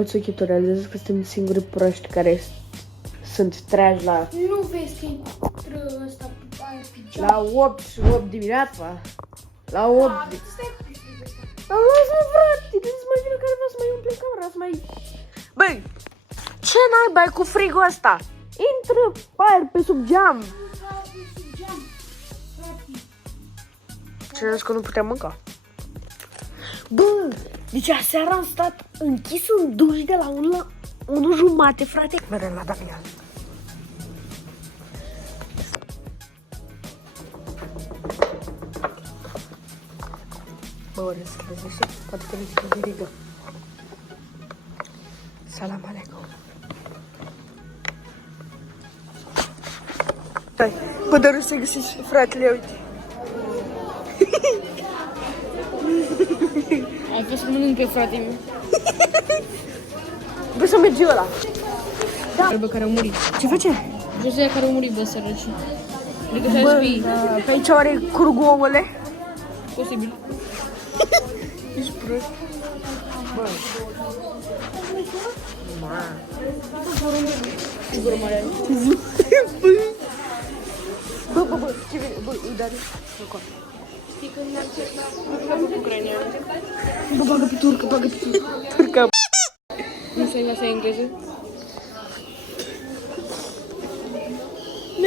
Băi, ochii, tu realizezi că suntem singurii proști care sunt treași la... Nu vezi că intră ăsta pijama. La 8 dimineața. La 8... Dar lasă-mă, frate, să mai vină careva să mai umple camera, să mai... Băi, ce naiba ai cu frigul ăsta? Intră aer pe sub geam. Ce că nu puteam mânca? Bă, deci aseară am stat închis în duș de la 1:30, frate. Mereu la Damian. Bă, ori să trezește, poate că nu se ridică. Salam aleikum. Stai, bă, dar o să găsești fratele, uite. Ai fost să mănânc pe frate meu. Bă, să mergi ăla. Da. Bă, care au murit. Ce face? Josia care au murit, bă, sărăși. Adică să Bă, fii pe aici oare curg ouăle? posibil. Ești prost. Bă. Ce gură mare ai. Bă, ce vine? Bă, îi dare. Știi când am cercat ucrainean? Bă, bagă pe turcă. Turcă. Nu știu asta e engleză? Nu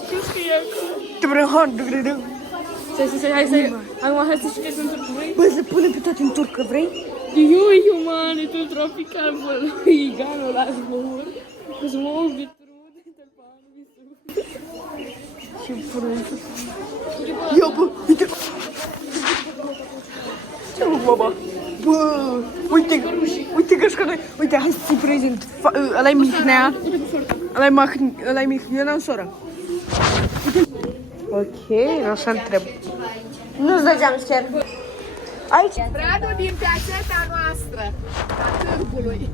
știu că e acolo. Te vrem handu, credem. Hai să știi în turcă, vrei? Bă, să punem pe toate în turcă, vrei? Eu, mane, tu tropical, bă, iganul las mor. Să mă uit vitrude, te panu, vitrude. Ce prost. Ia, bă, uite. Ce mă, baba? Bă, uite gășcă, uite, hai să-ți prezint. Ăla-i Mihnea. Ăla-i Mihnea, sora. Ok, nu o să întreb. Nu-ți dă jumpscare. Aici? Bradul din piațeta noastră, a târgului.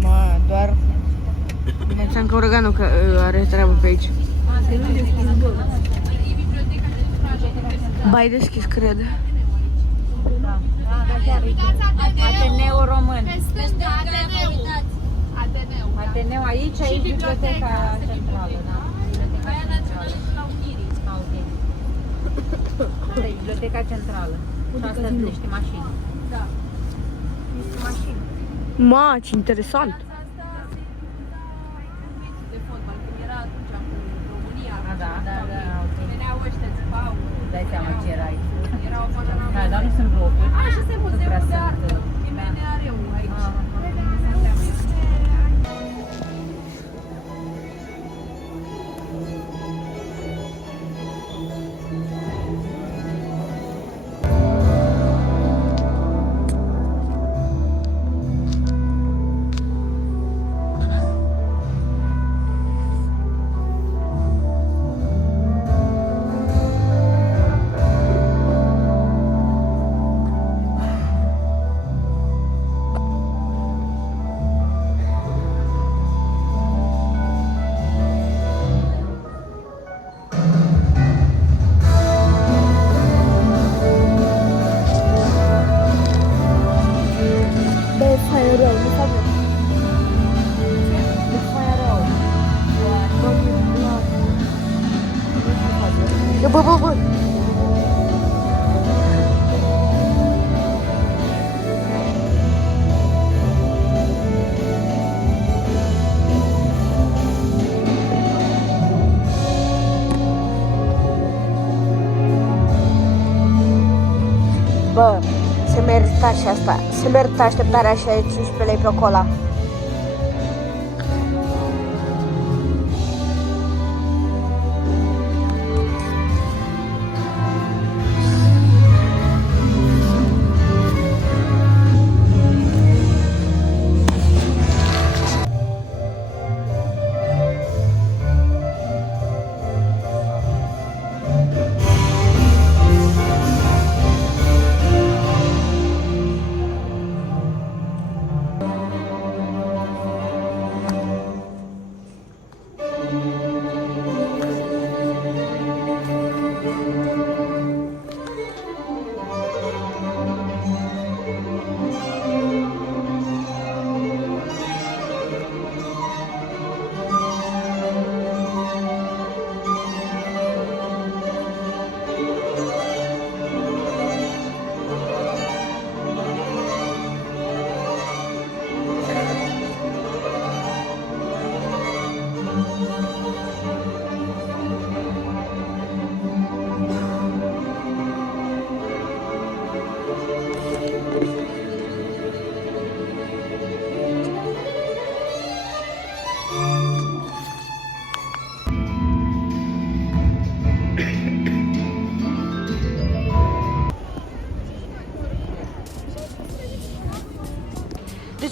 Mă, doar... Înseamnă că Urăganul are treabă pe aici. Bai deschis, cred. Ateneu Român. Ateneu aici e biblioteca centrală, da? Asta e biblioteca centrală. Și asta sunt niște mașini. Da. Niște mașini. Ma, ce interesant. De fotbal, când era atunci cu România. Da, ok. Veneau ăștia, țipau. Dai seama ce era aici. Erau acolo la... Da, dar nu sunt blocuri. Așa este muzeul de artă. sunt. IMNR-ul aici. Bă. Bă, se merită și asta. Se merită așteptarea și 15 lei pe cola.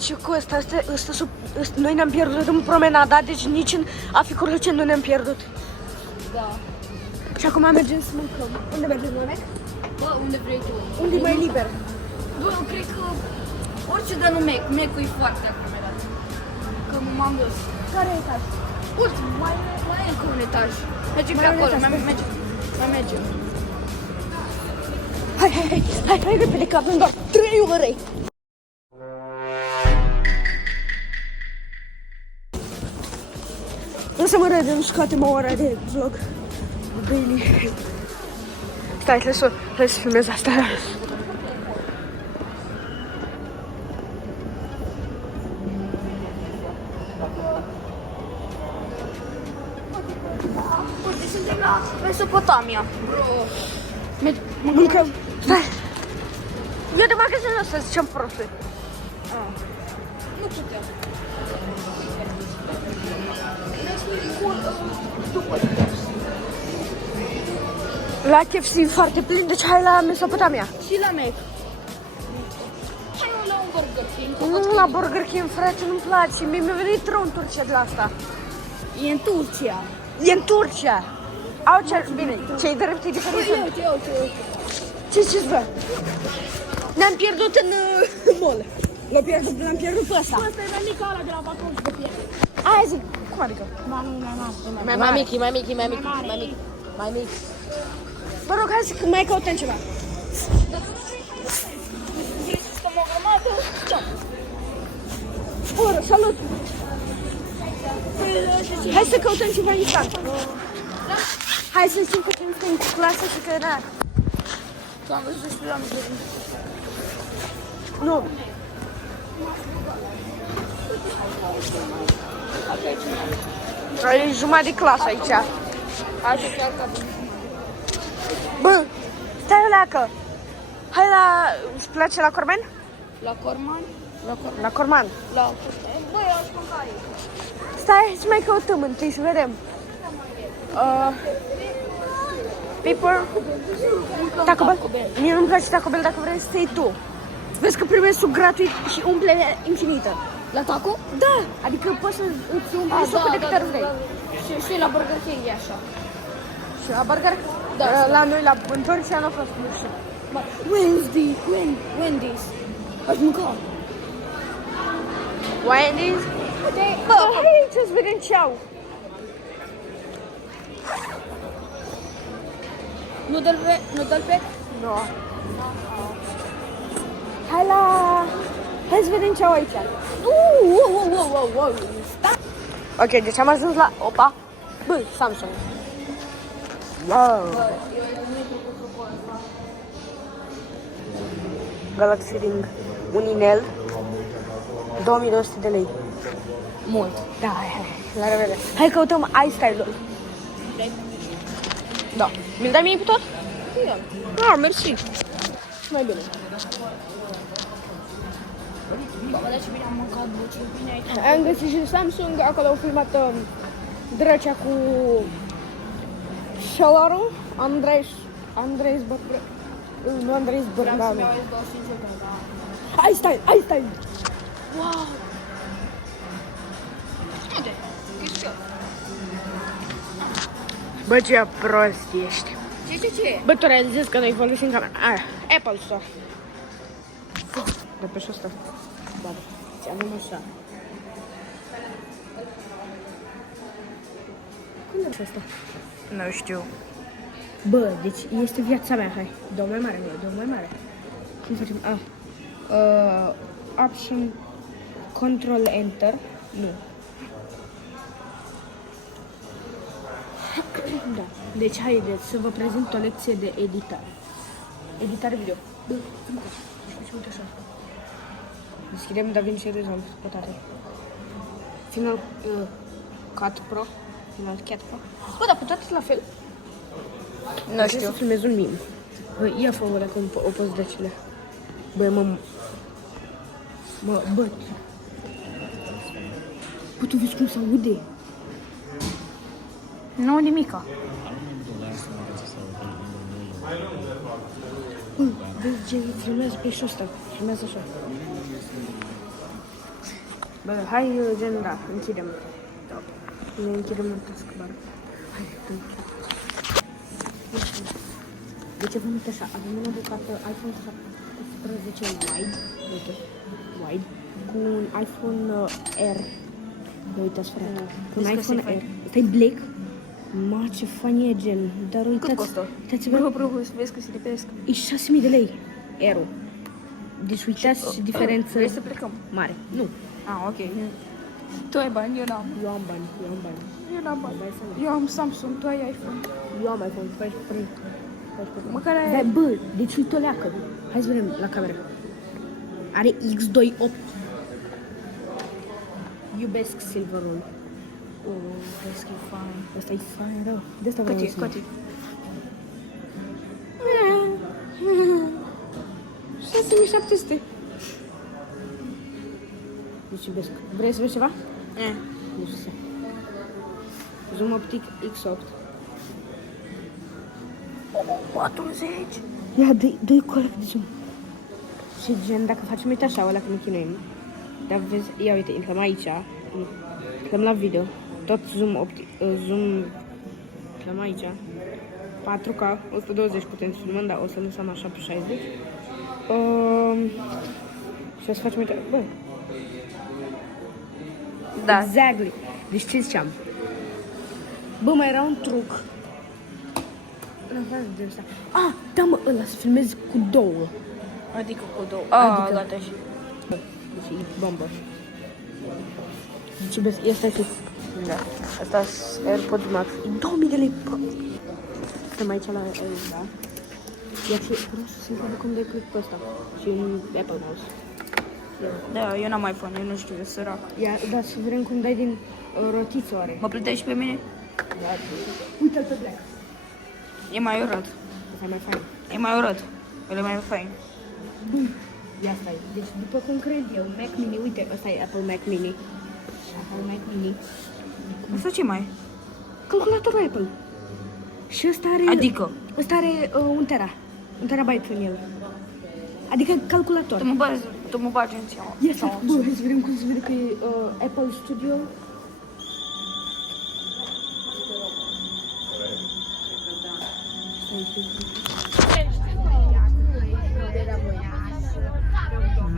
deci cu ăsta, noi ne-am pierdut în promenada, deci nici în Aficurlăceni nu ne-am pierdut. Da. Și acum mergem să mâncăm. Unde mergem, Mamek? Bă, unde vrei tu? Unde e mai liber? Bă, eu cred că orice dă nu Mac. Mac-ul e foarte aglomerat. Că m-am dus. Care e etaj? Ultimul, mai e încă un etaj. Mergem pe Mai e un acolo, etaj, mai mergem. Hai repede că avem doar 3 ore. O să mă redem, scoatem o oră de vlog. Bailey. Stai, trebuie să filmez asta. Uite, suntem la Mesopotamia. Bro. Mâncăm. Stai. Eu de magazinul ăsta ziceam proste. Nu putem. La KFC foarte plin, deci hai la Mesopotamia. Și la Mac. Hai la un Burger King. Nu la Burger King, frate, nu-mi place. Mi-a venit rău în Turcia de la asta. E în Turcia. E în Turcia. Au ce... Bine, ce-i drept, e diferit. Uite. Ce-ți vă? Ne-am pierdut în mall. L-am pierdut pe ăsta. Asta e mai mică ăla de la balcon și de piele. Aia zic, cum adică? Mai mic. Mai mic. Mă rog, hai să mai căutăm ceva. Stăm o grămadă. Bună, salut! Hai să căutăm ceva instant. Hai să știm că suntem în clasă și că na. Am văzut și l-am văzut. Nu. Ai jumătate de clasă aici. Așa chiar ca Bă, stai o leacă. Hai la... Îți place la Cormen? la Corman. La Corman. La... Băi, aș mânca aici. Stai să mai căutăm întâi, să vedem. Paper. Taco Bell. Mie nu-mi place Taco Bell dacă vrei să iei tu. Vezi că primești suc gratuit și umple infinită. La taco? Da, adică poți să îți umpli sucul de câte ori vrei. Și la Burger King e așa. Și la burger? Da. La noi, la Întors, nu a fost, nu știu. Wendy's. Aș mânca. Wendy's? Bă, hai aici să vedem ce au. Noodle pack? Nu. Hai să vedem ce au aici. Wow. Ok, deci am ajuns la... Opa. Bă, Samsung. Wow. Galaxy Ring. Un inel. 2200 de lei. Mult. Da, hai. La revedere. Hai căutăm iStyle-ul. Da. Mi-l dai mie cu tot? Ah, mersi. Și mai bine. Bă, dar ce bine am mâncat, bă, ce bine ai. Am găsit și Samsung, acolo au filmat drăcea cu Șalarul, Andrei Zbărgău. Nu Andrei Zbărgău. Mi-au ales 25 euro, da. iStyle. Wow. Uite, e Bă, ce prost ești. Ce? Bă, tu realizezi că noi folosim camera. Apple Store. De pe ăsta. Da. Ți-am așa. Cum e asta? Nu știu. Bă, deci este viața mea, hai. Dă mai mare, dă mai mare. Cum facem? Option Control Enter. Nu. Da. Deci haideți să vă prezint o lecție de editare. Editare video. Bă, uite așa. Deschidem DaVinci Resolve, poate. Final Cut Pro. Final Cut Pro. Bă, dar puteți la fel. Nu știu. Să filmez un meme. Bă, ia fă-o ăla când o poți de acelea. Bă, bă. Bă, tu vezi cum se aude? Nu nimica. Bă, vezi ce filmează pe ăsta. Filmează așa. Bă, hai, gen, da, închidem. Ne închidem în tască, bă. Hai, de ce vom uite așa? Avem una de carte iPhone 17 wide, uite, wide, cu un iPhone R. Uitați, frate, cu un iPhone R. Ăsta-i black? Ma, ce fain e, gen, dar uitați. Cât costă? Uitați-vă, Bro, să vezi că se lipesc. e 6.000 de lei, R-ul. Deci uitați diferență Vrei să plecăm? mare. Nu, Ah, ok. Tu ai bani, eu n-am. eu am bani. Eu n-am bani. Hai să Eu am Samsung, tu ai iPhone. Eu am iPhone 14. Măcar ai... Da, bă, deci uite o leacă. Hai să vedem la cameră. Are X28. Iubesc silverul. Oh, vezi că e fain. Ăsta e fain rău. De asta vreau Cât e? să Cât e? 6700. Deci iubesc. Vrei să vezi ceva? Nu știu. Zoom optic X8. 40. Ia, dă-i corect de zoom. Și gen, dacă facem uite așa, ăla când ne chinuim. Dar vezi, ia uite, intrăm aici. Intrăm la video. Tot zoom optic, zoom. Intrăm aici. 4K, 120 putem să filmăm, dar o să lăsăm așa pe 60. Și o să facem uite, bă. Da. Exactly. Deci ce ziceam? Bă, mai era un truc. În afară de ăsta. Ah, da mă, ăla, să filmezi cu două. Adică cu două. Ah, Adică- gata și. Deci e bombă. Deci iubesc, este fix. Da. Asta e AirPods Max. E 2000 de lei. Bă. Stăm aici la da. Iar și vreau să se vadă cum de click pe ăsta. Și un Apple Mouse. Da, eu n-am iPhone, eu nu știu, e sărac. Ia, da, să vedem cum dai din rotiță oare. Mă plătești pe mine? Da, uite-l pe black. E mai urât. Asta e mai fain. E mai urât. El e mai fain. Ia stai. Deci, după cum cred eu, Mac Mini, uite, ăsta e Apple Mac Mini. Apple Mac Mini. Asta ce mai? Calculatorul Apple. Și ăsta are... Adică? Ăsta are 1 tera. 1 terabyte în el. Adică calculator. Tu mă bagi în seama. Ia stai, bă, hai să vedem cum se vede că e Apple Studio.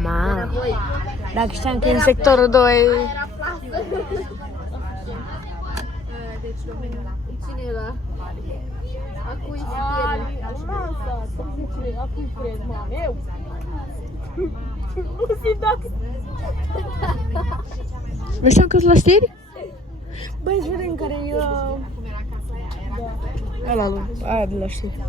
Ma, dacă știam că e în sectorul 2. Cine e ăla? A cui Nu știam că-s la știri? Băi, să vedem care e... Ăla lui, aia de la știri.